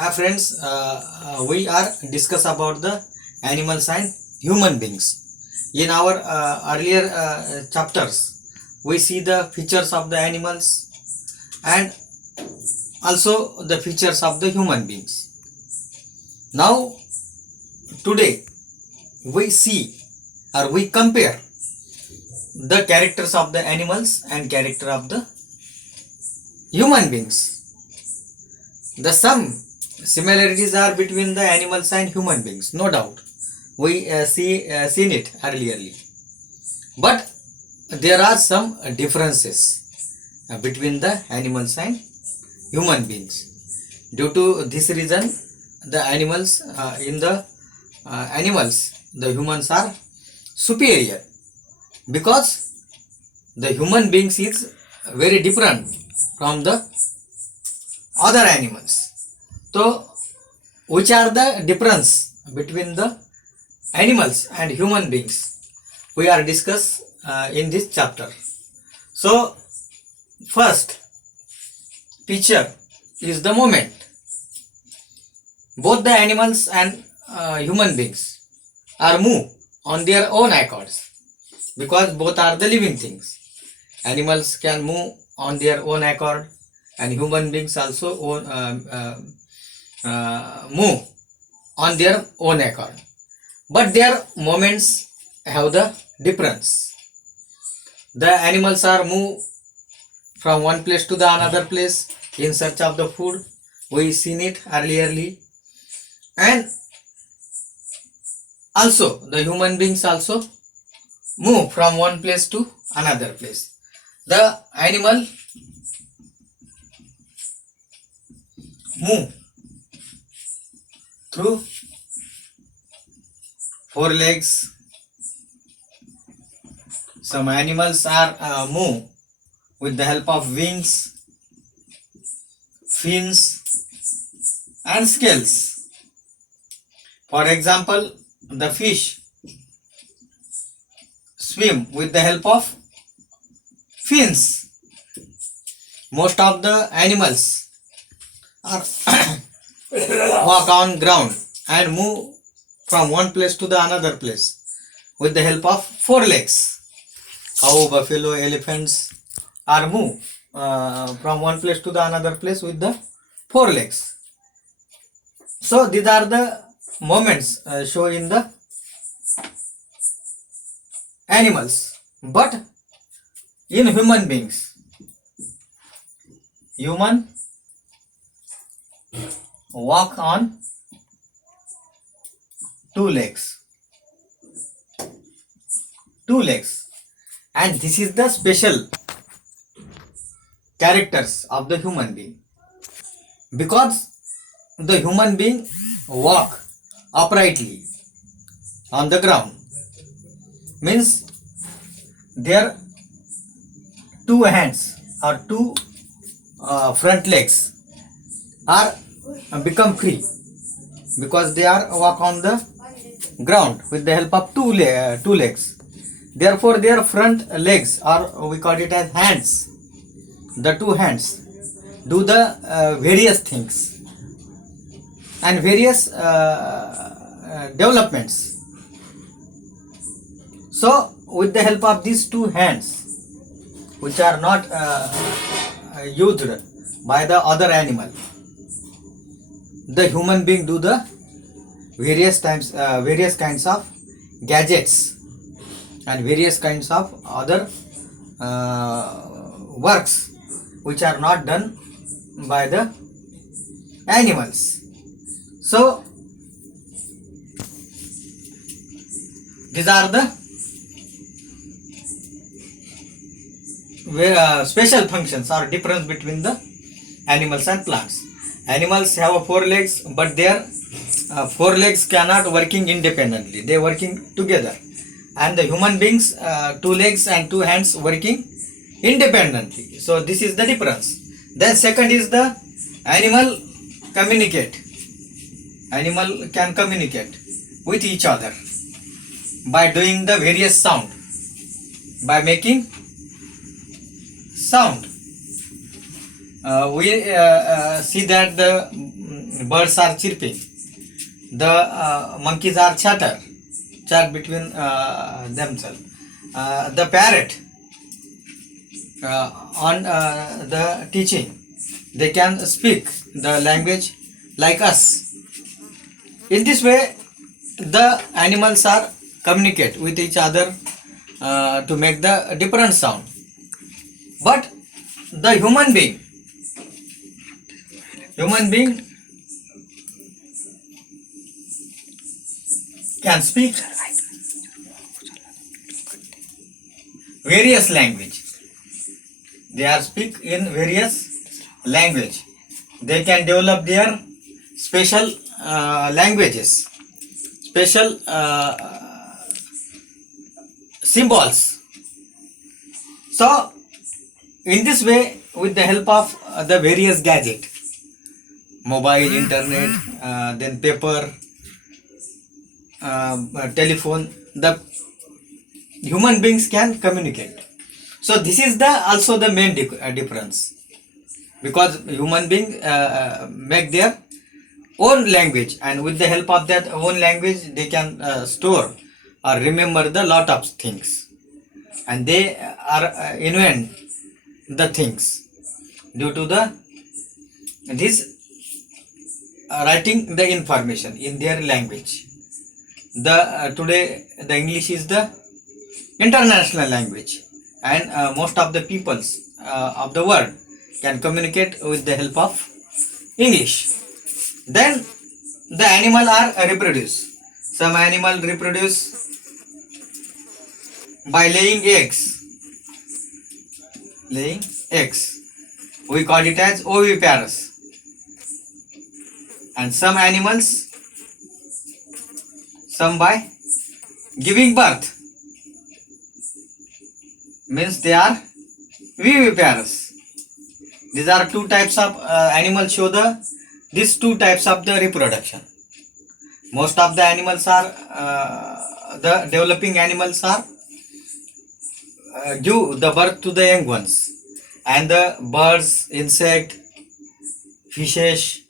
Hi friends, we are discuss about the animals and human beings. In our earlier chapters, we see the features of the animals and also the features of the human beings. Now today we see or we compare the characters of the animals and character of the human beings. The some similarities are between the animals and human beings, no doubt. We seen it earlierly, but there are some differences between the animals and human beings. Due to this reason, the animals in the animals, the humans are superior because the human beings is very different from the other animals. So, which are the difference between the animals and human beings? We are discuss in this chapter. So, first feature is the movement. Both the animals and human beings are move on their own accords because both are the living things. Animals can move on their own accord and human beings also move on their own accord, but their movements have the difference. The animals are move from one place to the another place in search of the food. We seen it earlierly, and also the human beings also move from one place to another place. The animal move through four legs. Some animals are move with the help of wings, fins and scales. For example, the fish swim with the help of fins. Most of the animals are walk on ground and move from one place to the another place with the help of four legs. Cow, buffalo, elephants are move from one place to the another place with the four legs. So these are the moments shown in the animals, but in human beings, human walk on two legs, and this is the special characters of the human being because the human being walk uprightly on the ground, means their two hands or two front legs are become free because they are walk on the ground with the help of two legs. Therefore their front legs, or we call it as hands, the two hands do the various things and various developments. So with the help of these two hands, which are not used by the other animal, the human being do the various kinds of gadgets and various kinds of other works which are not done by the animals. So these are the special functions or difference between the animals and plants. Animals have four legs, but their four legs cannot working independently, they working together, and the human beings two legs and two hands working independently. So this is the difference. Then second is the animal can communicate with each other by doing the various sound, by making sound. We see that the birds are chirping, the monkeys are chat between themselves. The parrot on the teaching, they can speak the language like us. In this way, the animals are communicate with each other to make the different sound. But the human being can speak various language. They are speak in various language. They can develop their special languages, special symbols. So in this way, with the help of the various gadget, mobile, internet, then paper, telephone, the human beings can communicate. So this is the also the main difference, because human beings make their own language, and with the help of that own language they can store or remember the lot of things, and they are invent the things due to the this writing the information in their language. The today the English is the international language, and most of the peoples of the world can communicate with the help of English. Then the animal are reproduce. Some animal reproduce by laying eggs. Laying eggs. We call it as oviparous. And some animals, some by giving birth, means they are viviparous. These are two types of animals show these two types of the reproduction. Most of the animals are the developing animals are give the birth to the young ones, and the birds, insect, fishes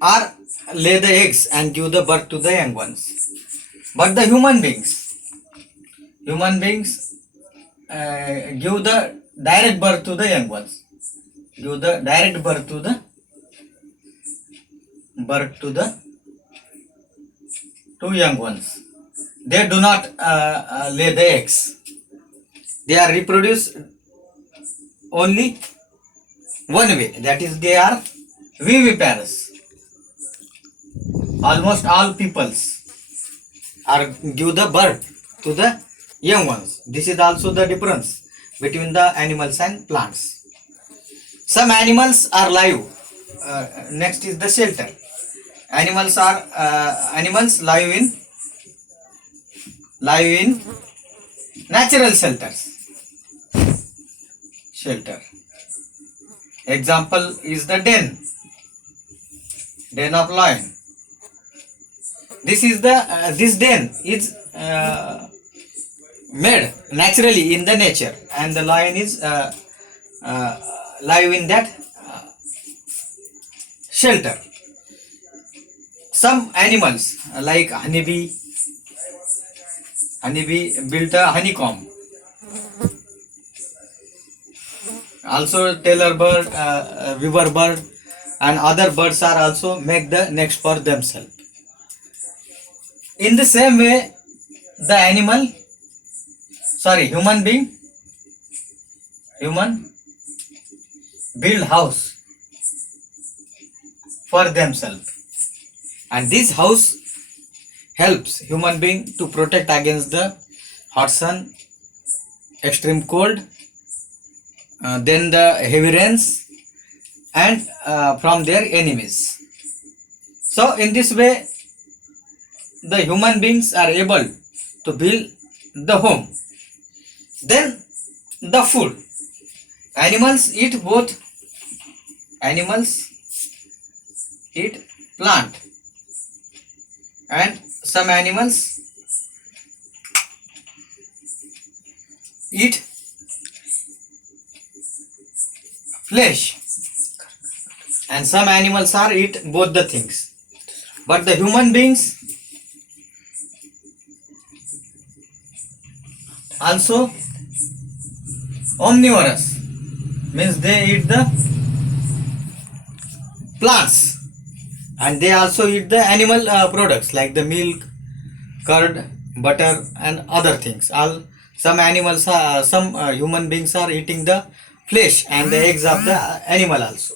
are lay the eggs and give the birth to the young ones. But the human beings give the direct birth to the young ones, give the direct birth to the two young ones. They do not lay the eggs. They are reproduced only one way, that is they are viviparous. Almost all peoples are give the birth to the young ones. This is also the difference between the animals and plants. Some animals are live. Next is the shelter. Animals live in natural shelters. Example is the den of lion. This den is made naturally in the nature, and the lion is live in that shelter. Some animals like honeybee built a honeycomb. Also tailor bird, weaver bird, and other birds are also make the nest for themselves. In the same way, the human build house for themselves, and this house helps human being to protect against the hot sun, extreme cold, then the heavy rains, and from their enemies. So in this way, the human beings are able to build the home. Then the food. Animals eat both. Animals eat plant, and some animals eat flesh, and some animals are eat both the things, but the human beings also omnivorous, means they eat the plants, and they also eat the animal products like the milk, curd, butter, and other things. All some animals are, some human beings are eating the flesh and the eggs of the animal also.